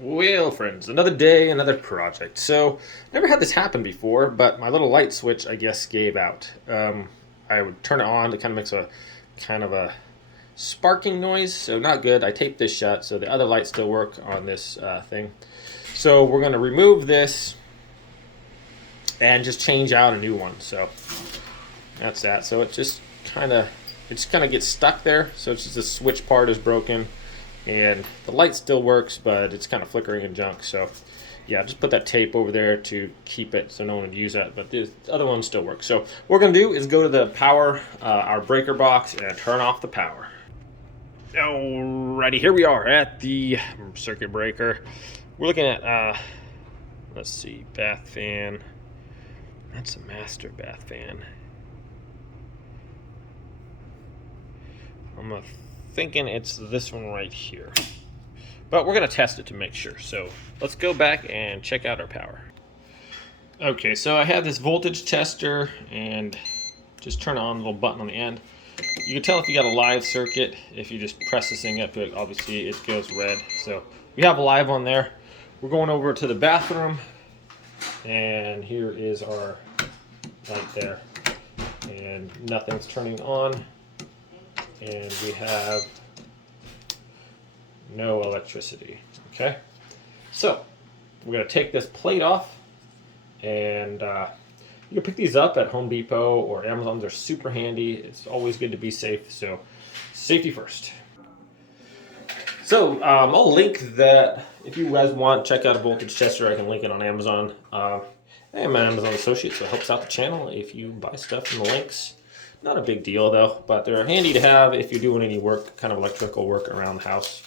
Well, friends, another day, another project. So, never had this happen before, but my little light switch, I guess, gave out. I would turn it on, it kind of makes a kind of a sparking noise, so not good. I taped this shut, so the other lights still work on this thing. So we're going to remove this and just change out a new one. So that's that. So it just kind of gets stuck there. So it's just the switch part is broken. And the light still works, but it's kind of flickering and junk. So yeah, just put that tape over there to keep it so no one would use that. But the other one still works. So what we're going to do is go to the power, our breaker box, and turn off the power. Alrighty, here we are at the circuit breaker. We're looking at, let's see, bath fan. That's a master bath fan. I'm thinking it's this one right here, but we're gonna test it to make sure. So let's go back and check out our power. Okay, so I have this voltage tester and just turn on the little button on the end. You can tell if you got a live circuit if you just press this thing up. Obviously it goes red, so we have a live on there. We're going over to the bathroom, and here is our light there, and nothing's turning on. And we have no electricity. Okay, so we're going to take this plate off, and you can pick these up at Home Depot or Amazon. They're super handy. It's always good to be safe, so safety first. So I'll link that if you guys want, check out a voltage tester. I can link it on Amazon. I'm an Amazon associate, so it helps out the channel if you buy stuff from the links. Not a big deal though, but they're handy to have if you're doing any work, kind of electrical work around the house.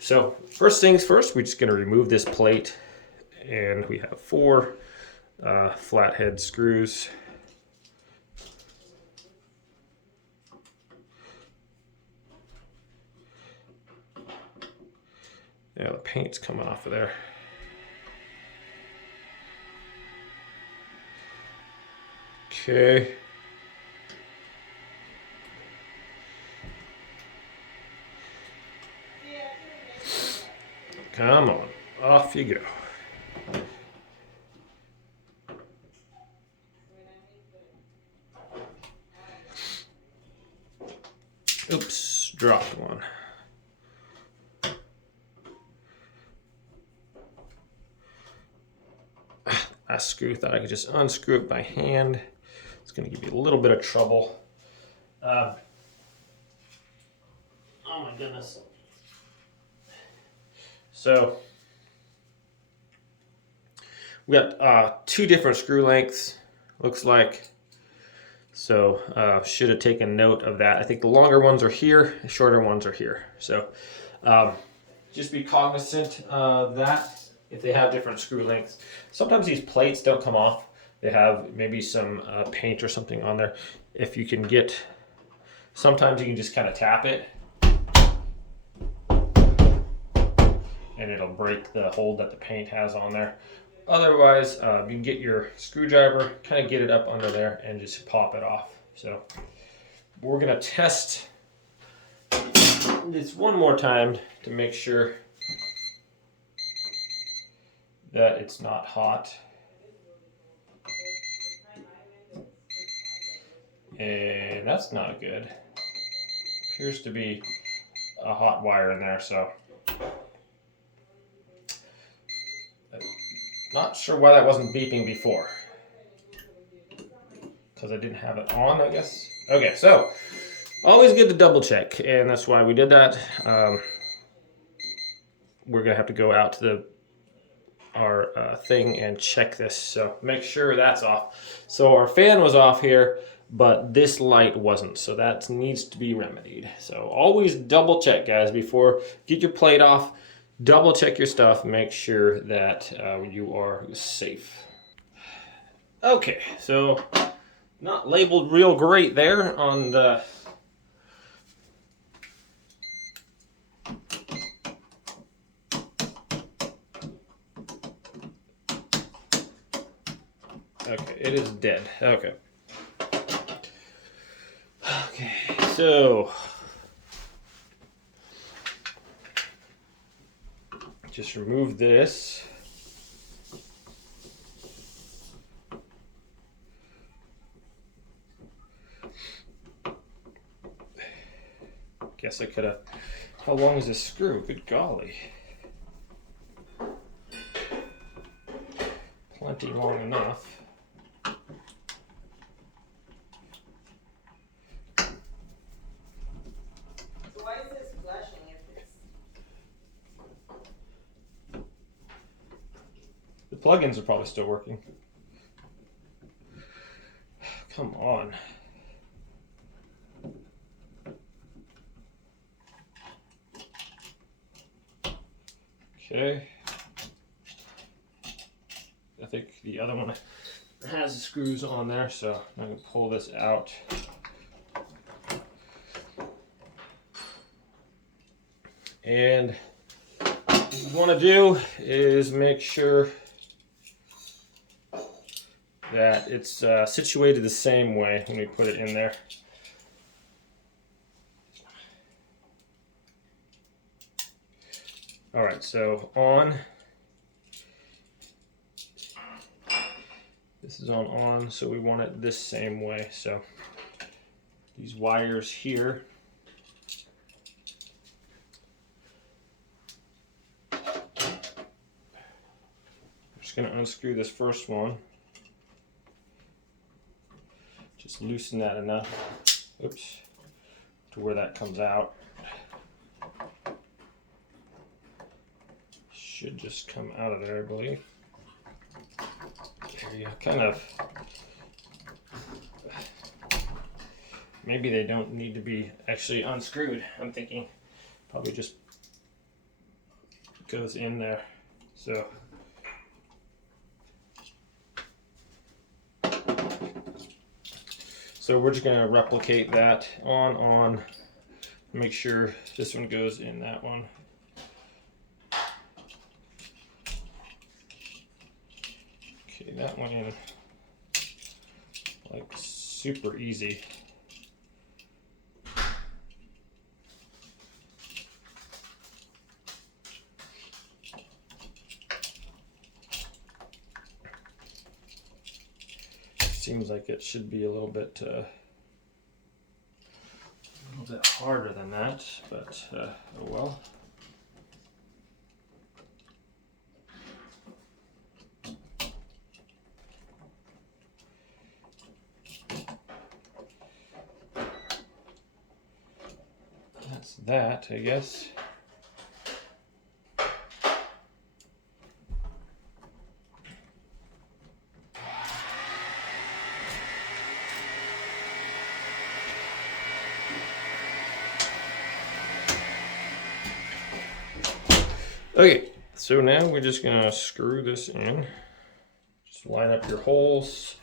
So first things first, we're just going to remove this plate, and we have 4 flathead screws. Yeah, the paint's coming off of there. Okay. Come on, off you go. Oops, dropped one. Last screw, thought I could just unscrew it by hand. It's going to give you a little bit of trouble. Oh my goodness. So we got 2 different screw lengths, looks like. So should have taken note of that. I think the longer ones are here, the shorter ones are here. So just be cognizant of that if they have different screw lengths. Sometimes these plates don't come off. They have maybe some paint or something on there. If you can get, sometimes you can just kind of tap it, and it'll break the hold that the paint has on there. Otherwise, you can get your screwdriver, kind of get it up under there, and just pop it off. So we're gonna test this one more time to make sure that it's not hot. And that's not good. Appears to be a hot wire in there, so not sure why that wasn't beeping before. Because I didn't have it on, I guess. Okay, so always good to double check, and that's why we did that. We're gonna have to go out to our thing and check this. So make sure that's off. So our fan was off here, but this light wasn't. So that needs to be remedied. So always double check, guys, before get your plate off. Double check your stuff, make sure that you are safe. Okay, so not labeled real great there on the okay, it is dead. Okay. Okay, so just remove this. Guess I could have. How long is this screw? Good golly. Plenty long enough. So why is this flashing if it's... The plugins are probably still working. Come on. Okay. I think the other one has the screws on there, so I'm going to pull this out. And what you want to do is make sure that it's situated the same way when we put it in there. All right, so on. This is on, so we want it this same way. So these wires here. I'm just going to unscrew this first one. Just loosen that enough, oops, to where that comes out. Should just come out of there, I believe. There you go. Kind of. Maybe they don't need to be actually unscrewed. I'm thinking probably just goes in there. So. So we're just going to replicate that on, make sure this one goes in that one. Okay, that one in like super easy. Seems like it should be a little bit harder than that, but oh well. That's that, I guess. Okay, so now we're just gonna screw this in. Just line up your holes.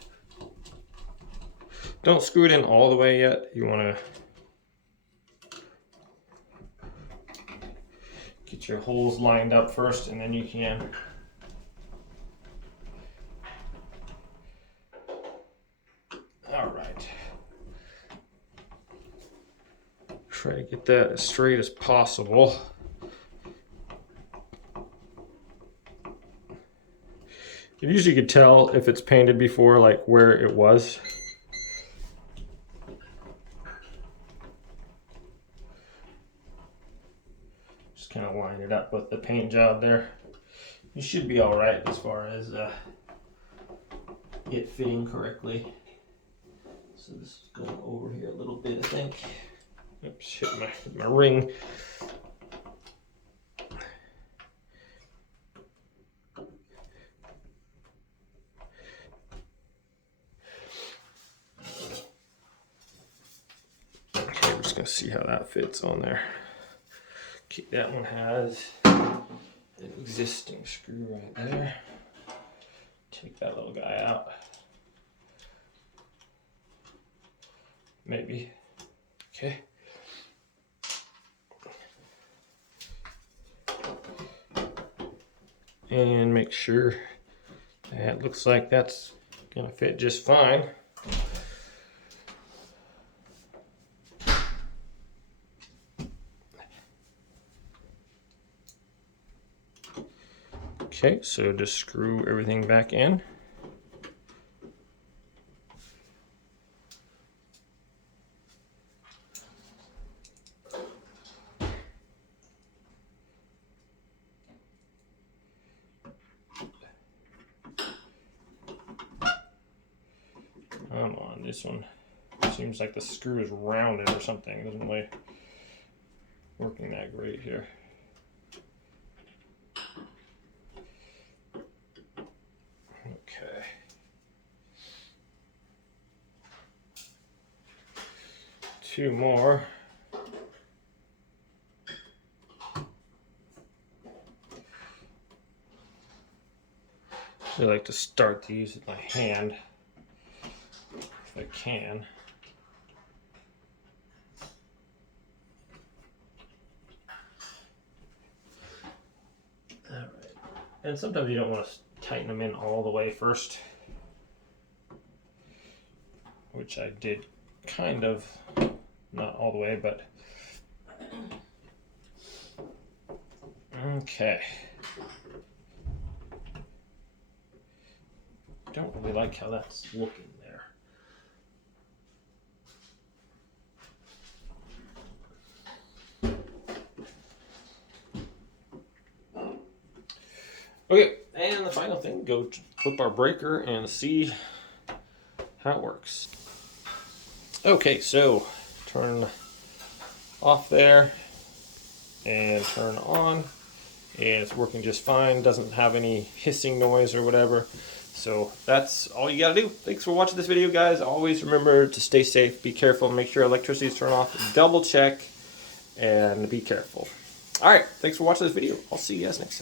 Don't screw it in all the way yet. You wanna get your holes lined up first, and then you can all right. Try to get that as straight as possible. You usually could tell if it's painted before, like where it was. Just kind of line it up with the paint job there. You should be all right as far as it fitting correctly. So this is going over here a little bit, I think. Oops, hit my ring. Okay, we're just gonna see how that fits on there. Okay, that one has an existing screw right there. Take that little guy out. Maybe. Okay. And make sure that looks like that's gonna fit just fine. Okay, so just screw everything back in. Come on, this one seems like the screw is rounded or something. It doesn't really working that great here. Okay. Two more. I like to start these with my hand if I can. All right. And sometimes you don't want to tighten them in all the way first, which I did kind of, not all the way, but okay. Don't really like how that's looking there. Okay, and the final thing, go flip our breaker and see how it works. Okay, so turn off there and turn on, and it's working just fine. Doesn't have any hissing noise or whatever. So that's all you gotta do. Thanks for watching this video, guys. Always remember to stay safe, be careful, make sure electricity is turned off, double check, and be careful. All right, thanks for watching this video. I'll see you guys next time.